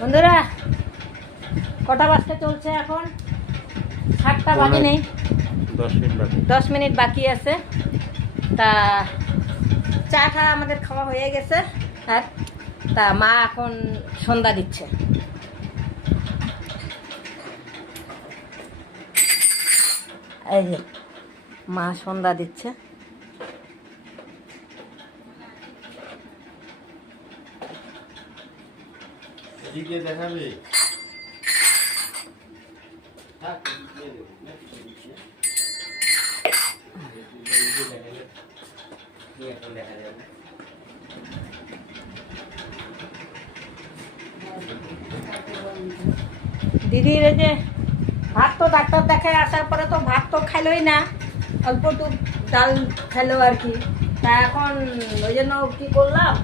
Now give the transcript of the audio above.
বন্ধুরা কটা বাজতে চলছে এখন? 7টা বাকি নেই, 10 মিনিট বাকি আছে। তা চাটা আমাদের খাওয়া হয়ে গেছে। আর তা মা এখন সন্ধ্যা দিচ্ছে। এই যে মা সন্ধ্যা দিচ্ছে। এদিকে দেখাবে। দিদির এই যে ভাত তো ডাক্তার দেখায় আসার পরে তো ভাত তো খাইলই না, অল্প একটু ডাল খেলো আর কি। তা এখন ওই জন্য কি করলাম,